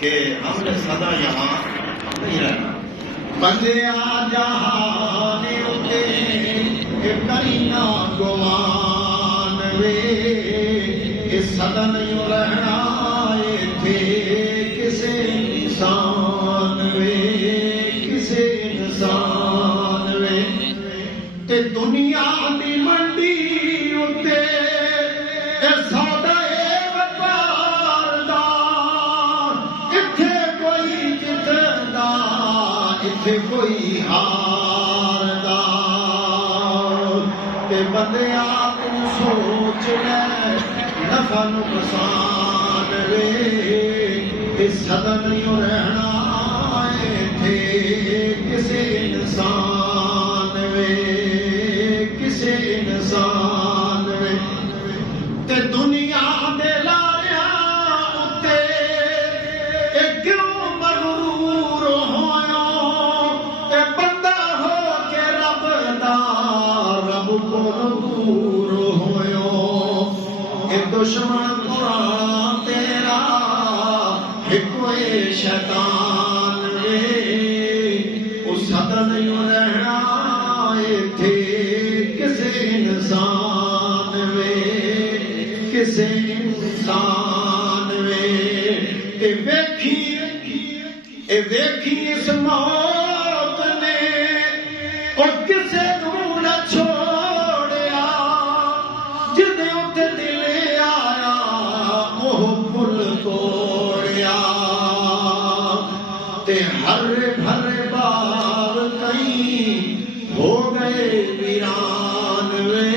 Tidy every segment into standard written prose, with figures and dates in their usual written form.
کہ ہم نے سدا یہاں نہیں رہنا. بندے جہان اتے کرینا گمان وے اس سدا نہیں رہنا تھے کسے انسان وے کسے انسان وے تے دنیا دی منڈی اتے سودا وپار دا اتھے کوئی جتدا اتھے کوئی ہار دا تے بندے آپ سوچ لے نفع نقصان وے اس سدا نہیں رہنا تھے کسے انسان وے کسے انسان وے تے دنیا دے لاریاں اتے کیوں مغرور ہویا تے بندہ ہو کے رب دا رب کو دور ہویا اے دشمن قرآن تیرا کوئی شیطان وے اس سدا نہیں رہنا تھے کسے انسان وے کسے انسان وے تے ویکھی اس موت نے اور کسے نوں نہ چھوڑیا جدے اتے دل آیا وہ پل توڑیا تے ہر بھر بار کئی ہو گئے ویران وے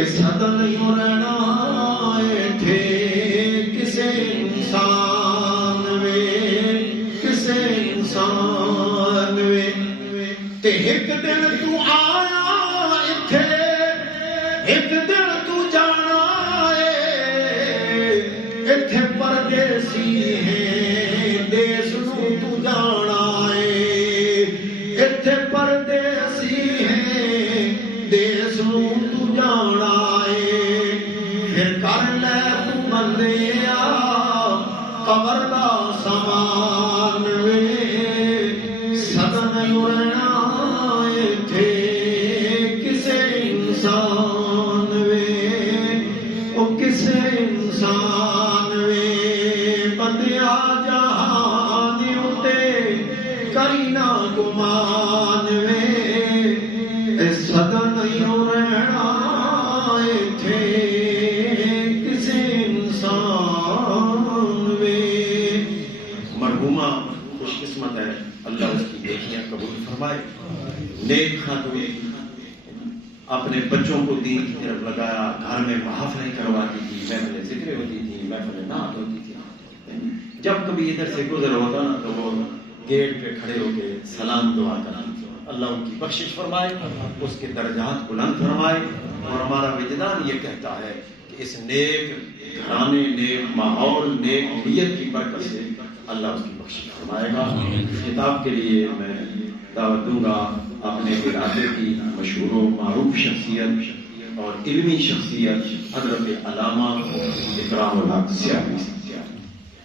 اس سدا نہیں رہنا تھے کسے انسان وے کسے انسان وے تے ایک دن تو آیا اتھے ایک دن تو جانا اتھے پردیسی ہے دیس نو تو جانا اتھے پردیسی ہے دیس نو تو جانا پھر کر لے تو بندیا قبر دا سامان وے سدا نہیں رہنا تھے کسے انسان وے او کسے انسان وے بندیا جہان اتے کرینا گمان وے سدا نہیں رہنا تھے کسے انسان وے. مرحومہ خوش قسمت ہے اللہ اس کی نیکیاں قبول فرمائے. نیک خاتون اپنے بچوں کو دین کی طرف لگایا گھر میں محافلیں کرواتی تھی محفلیں ذکر ہوتی تھی محفلیں نعت ہوتی تھی. جب کبھی ادھر سے گزر ہوتا نا تو وہ گیٹ پہ کھڑے ہو کے سلام دعا کرتی تھی. اللہ ان کی بخشش فرمائے اس کے درجات بلند فرمائے. اور ہمارا وجدان یہ کہتا ہے کہ اس نیک گھرانے نیک ماحول نیک نیت کی برکت سے اللہ اس کی بخشش فرمائے گا. خطاب کے لیے میں دعوت دوں گا اپنے علاقے کی مشہور و معروف شخصیت اور علمی شخصیت حضرت علامہ اکرام الحق سیاسی.